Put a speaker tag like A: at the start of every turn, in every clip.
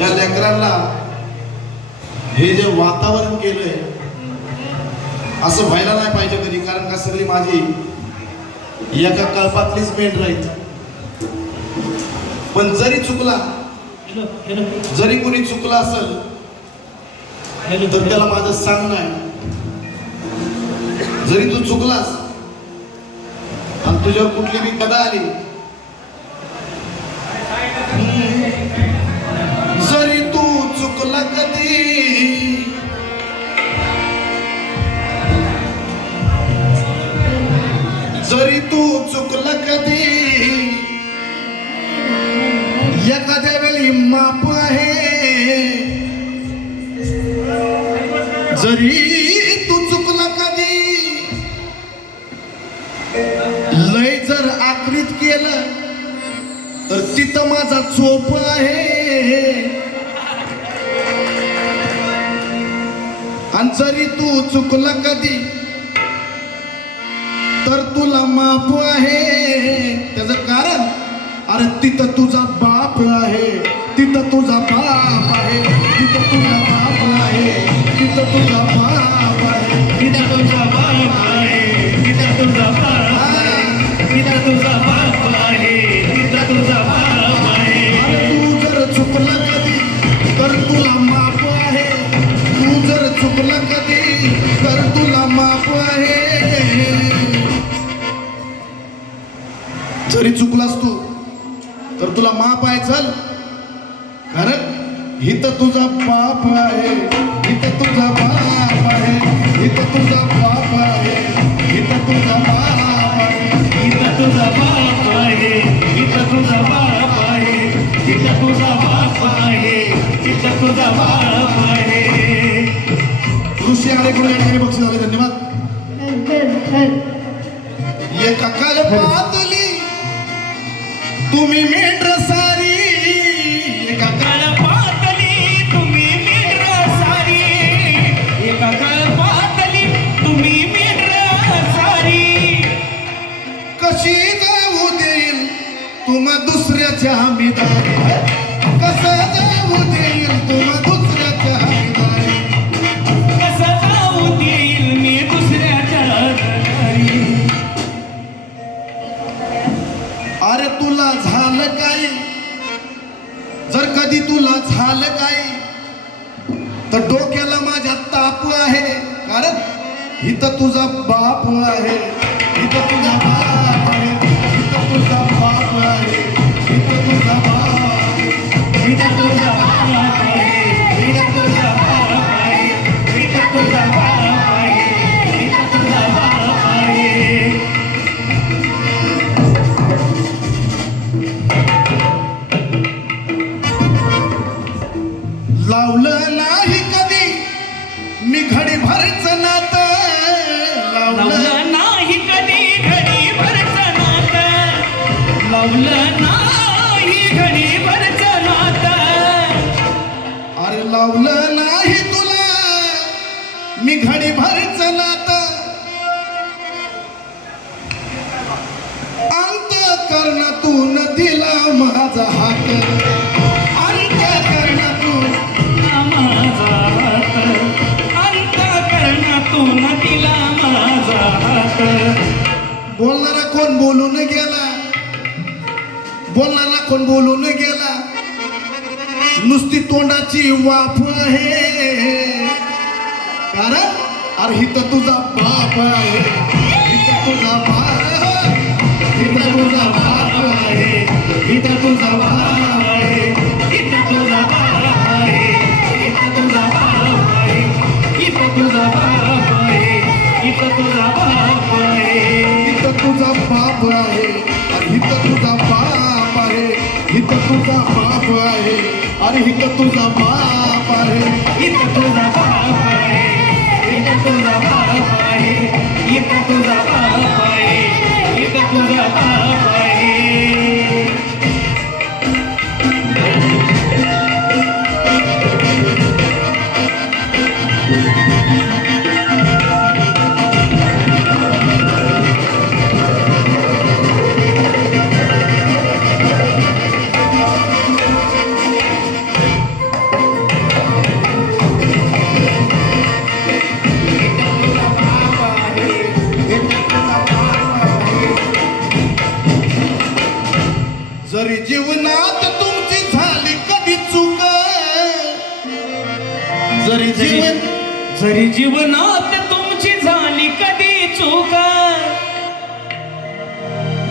A: या लेकरांना हे जे वातावरण केलंय असं व्हायला नाही पाहिजे कधी कारण का सगळी माझी एका कल्पातलीच मेंढ राहील. पण जरी चुकला जरी कोणी चुकला असेल तर त्याला माझं सांगणं आहे जरी तू चुकलास आणि तुझ्यावर कुठली बी कदा आली आणि जरी तू चुकला कधी तर तुला माफ आहे. त्याचं कारण अरे तिथं तुझा बाप आहे तिथं तुझा बाप आहे तिथं तुझा बाप आहे तिथं तुझा बाप आहे
B: तिथं तुझा बाप आहे तिथं तुझा बाप आहे तिथं तुझा बाप आहे.
A: चुकलं कधी तर तुला माफ आहे. जरी चुकलास तू तर तुला माफ आहे चल. कारण हित तुझा बाप आहे हित तुझा बाप आहे हित तुझा बाप आहे हित तुझा बाप आहे.
B: हित तुझा बाप आहे हित तुझा बाप आहे हित तुझा बाप आहे हित तुझा बाप आहे.
A: ऋषी आणि गुरु यांनी बक्षीस झाले धन्यवाद. एका कल्पातली तुम्ही मेंढर सारी. एका
B: कळपातली तुम्ही मित्र सारी. एका कळपातली तुम्ही मित्र सारी.
A: कशी जाऊ देईल तुम्हा दुसऱ्याच्या हमीदारी अरे तुला झालं काय? जर कधी तुला झालं काय तर डोक्याला माझ्या ताप आहे. कारण इथं तुझा बाप आहे. इथं तुझा बाप लावलं नाही कधी? मी घडी भरच नात. लावलं
B: नाही कधी घडी भरचं नात. लावलं नाही घडी भरचं नात.
A: अरे लावलं नाही तुला. मी घडी भरच नात. अंत कर्णातून दिला माझा हात. बोलणारा कोण बोलून गेला? नुसती तोंडाची वाफ आहे. कारण अरे हित तुझा बाप आहे. हित तुझा बाप हित तुझा बाप आहे.
B: हित तुझा बाप आहे. हित तुझा बाप आहे. हित तुझा बाप आहे. हित तुझा बाप आहे. हित तुझा बाप आहे.
A: हित तुझा बाप आहे. हिथं तुझा बाप आहे. अरे हिथं तुझा बाप आहे.
B: इथं तुझा बाप आहे. इथं तुझा बाप आहे. इथं तुझा बाप आहे. इथं तुझा बाप आहे.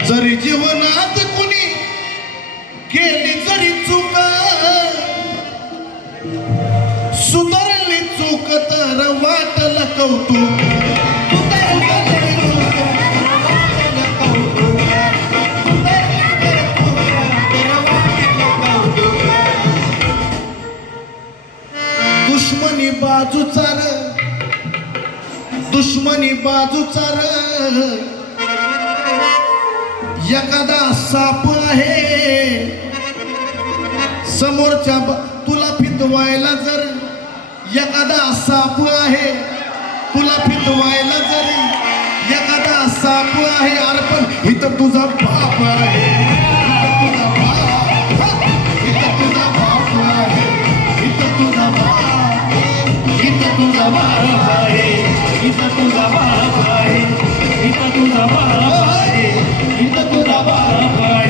A: जरी
B: जीवनात
A: कुणी केली जरी चूक सुधारली चूक तर वाटल कौतुक. सुधारली दुश्मनी तर वाटलं एखादा साप आहे. समोरच्या तुला फितवायला जर एखादा साप आहे. तुला फितवायला जर एखादा साप आहे. अरे पण इथं तुझा बाप आहे. तुझा बाप इथं तुझा बाप आहे. इथं तुझा बाप
B: इथं तुझा बाप आहे. इथं तुझा बाप आहे. इथं तुझा बाप आहे. इथं तुझा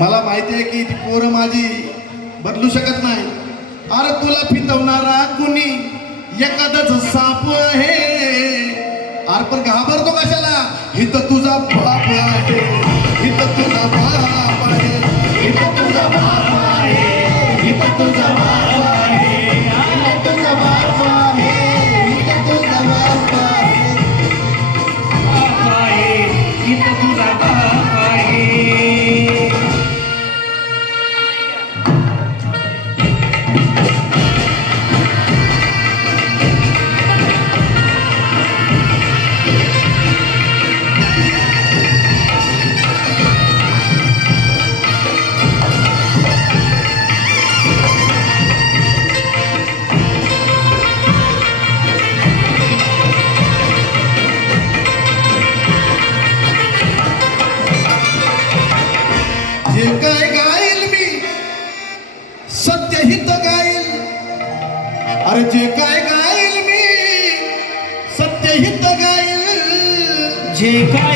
A: मला माहिती आहे की ती पोरं माझी बदलू शकत नाही. अरे तुला फितवणारा कुणी एखादच साप आहे. अरे पण घाबरतो कशाला? हित तुझा बाप आहे. हित तुझा बाप आहे. हित तुझा बाप आहे. हित तुझा बाप आहे. सत्यहित गाईल. अरे जे काय गाईल मी
B: सत्य हित गाईल. जे काय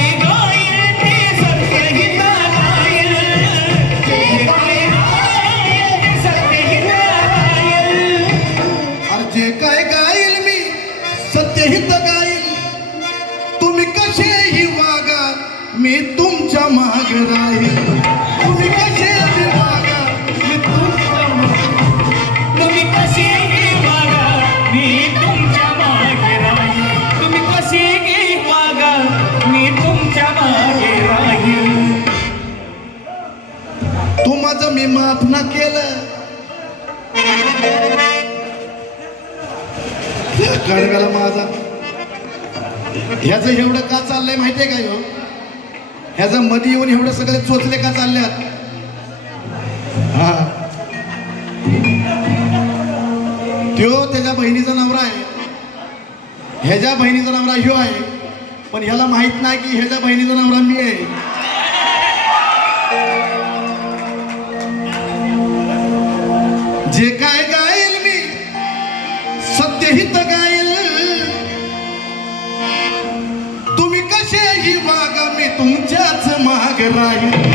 B: तू
A: माझं मी माफ ना केलं. या कडव्याला माझा. ह्याचं एवढं का चाललंय माहितीये का ह्यो? ह्याचं मध्ये येऊन एवढं सगळे चोचले का चालल्यात? हा. त्यो त्याच्या बहिणीचा नवरा आहे. ह्याच्या बहिणीचा नवरा ह्यो आहे. पण ह्याला माहीत नाही की ह्याच्या बहिणीचा नवरा मी आहे. जे काय गाईल मी सत्यहित गाईल. तुम्ही कसेही मागा
B: मी तुमच्याच माग राहील.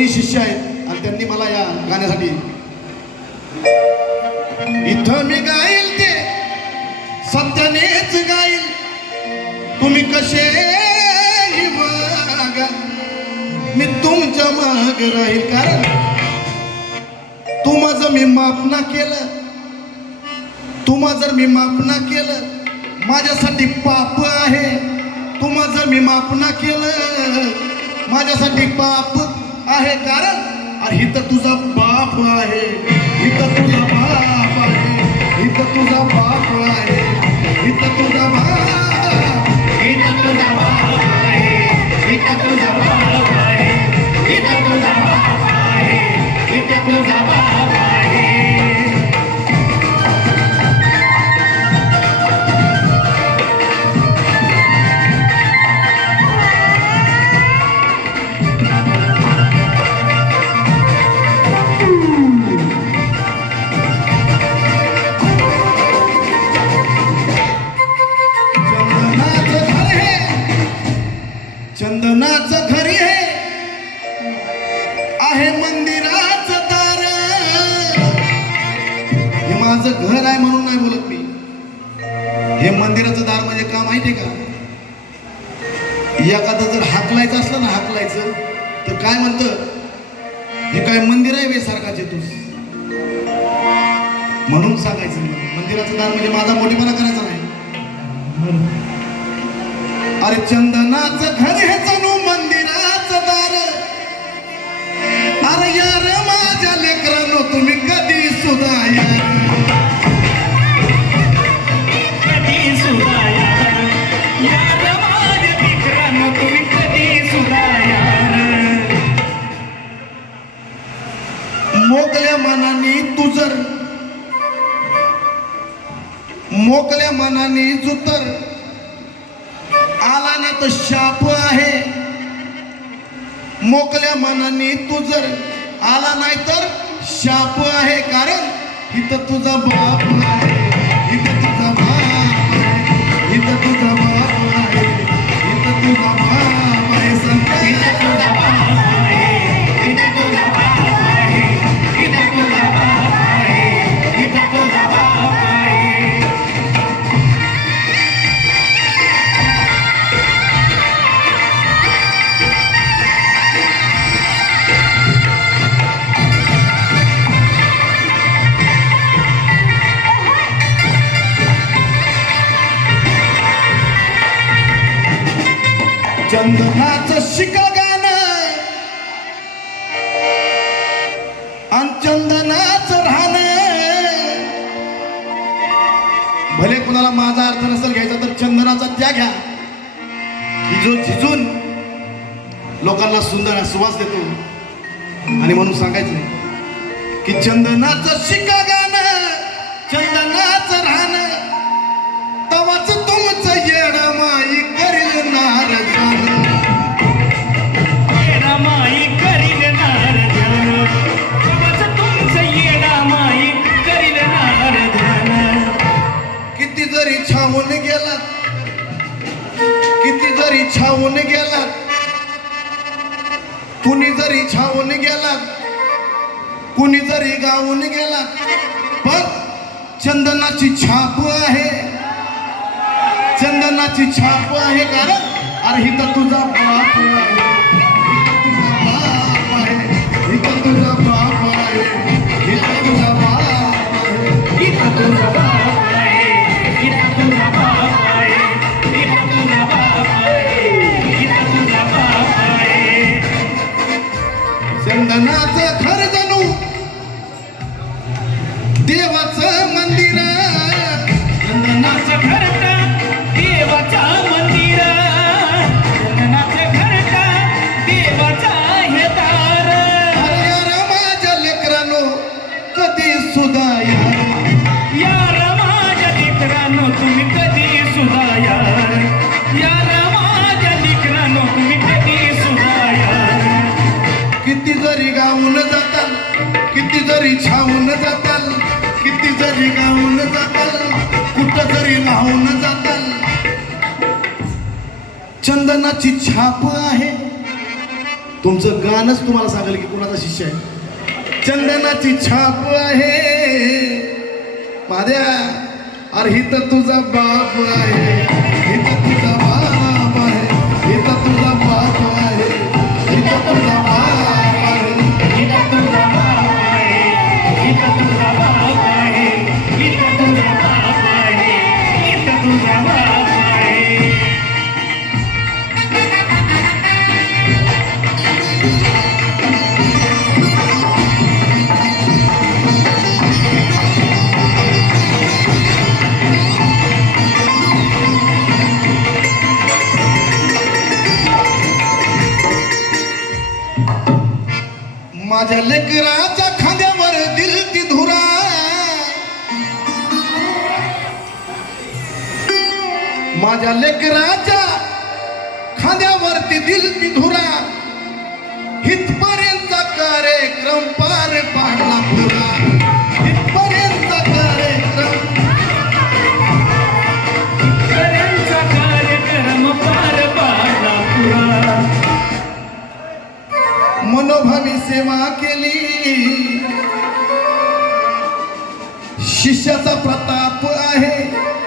A: दोन्ही शिष्य आहेत आणि त्यांनी मला या गाण्यासाठी इथं मी गाईल ते सत्यानेच गाईल. तुम्ही कसे वागा? मी तुमच्या माग राहील कारण तू माझं मी माफ ना केलं. तुम्हा जर मी माफ ना केलं. माझ्यासाठी पाप आहे. तुम्हा जर मी माफ ना केलं. माझ्यासाठी पाप आहे कारण अरे हिथं तुझा बाप आहे हिथं तुझा बाप दार म्हणजे माझा मोठेपणा करायचा नाही. अरे चंदनाचं घर हे जणू मंदिराचं दार. अरे यार माझ्या लेकरांनो तुम्ही कधी सुद्धा मोकल्या मनाने तू जर मोकल्या मनाने जुतर. आला ना तो शाप आहे. मोकल्या मनाने तू जर आला नाही तर शाप आहे. कारण इथं तुझा बाप आहे. इथं तुझा बाप आहे. इथं तुझा बाप आहे. इथं तुझा बाप सुवास देतो. आणि म्हणून सांगायचं की चंदनाचं शिका गाणं चंदनाचं राहणं तवाच तुमचं येडं माई करील नार किती जरी छावून गेलात किती जरी छावून गेलात कुणी जरी छावून गेला कुणी जरी गावून गेला पण चंदनाची छाप आहे. चंदनाची छाप आहे कारण अरे हिथं तुझा बाप आहे. चंदनाचं घर छावून जाताल किती जरी गाऊन जाताल कुठं जरी लावून जाताल. चंदनाची छाप आहे. तुमचं गाणंच तुम्हाला सांगेल की कुणाचा शिष्य आहे. चंदनाची छाप आहे. माझ्या अरे हित तुझा बाप आहे. हित तुझा बाप आहे. हित तुझा बाप आहे. हित तुझा लेकराच्या खांद्यावरती दिल ती धुरा हितपर्यंत कार्यक्रम पार पाडला पुरा हितपर्यंत कार्यक्रम.
B: शेतकऱ्यांचा कार्यक्रम पार पाडला पुरा
A: मनोभावी सेवा केली. शिष्याचा प्रताप आहे.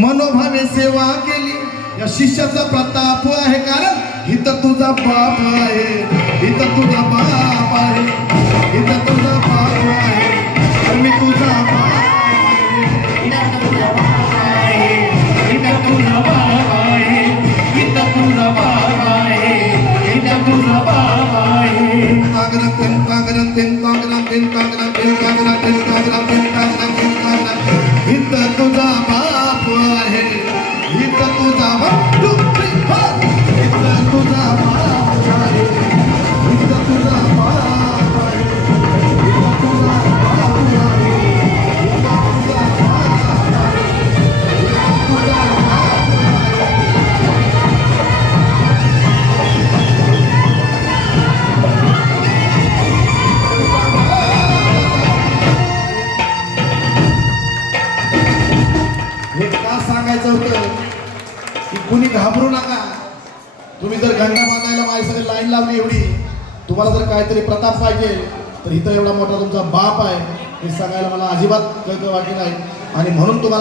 A: मनोभावे सेवा केली. या शिष्याचा प्रताप आहे. कारण इथं तुझा बाप आहे. इथं तुझा बाप आहे. काहीतरी प्रताप पाहिजे तर इथं एवढा मोठा तुमचा बाप आहे हे सांगायला मला अजिबात कळकळ वाटत नाही. आणि म्हणून तुम्हाला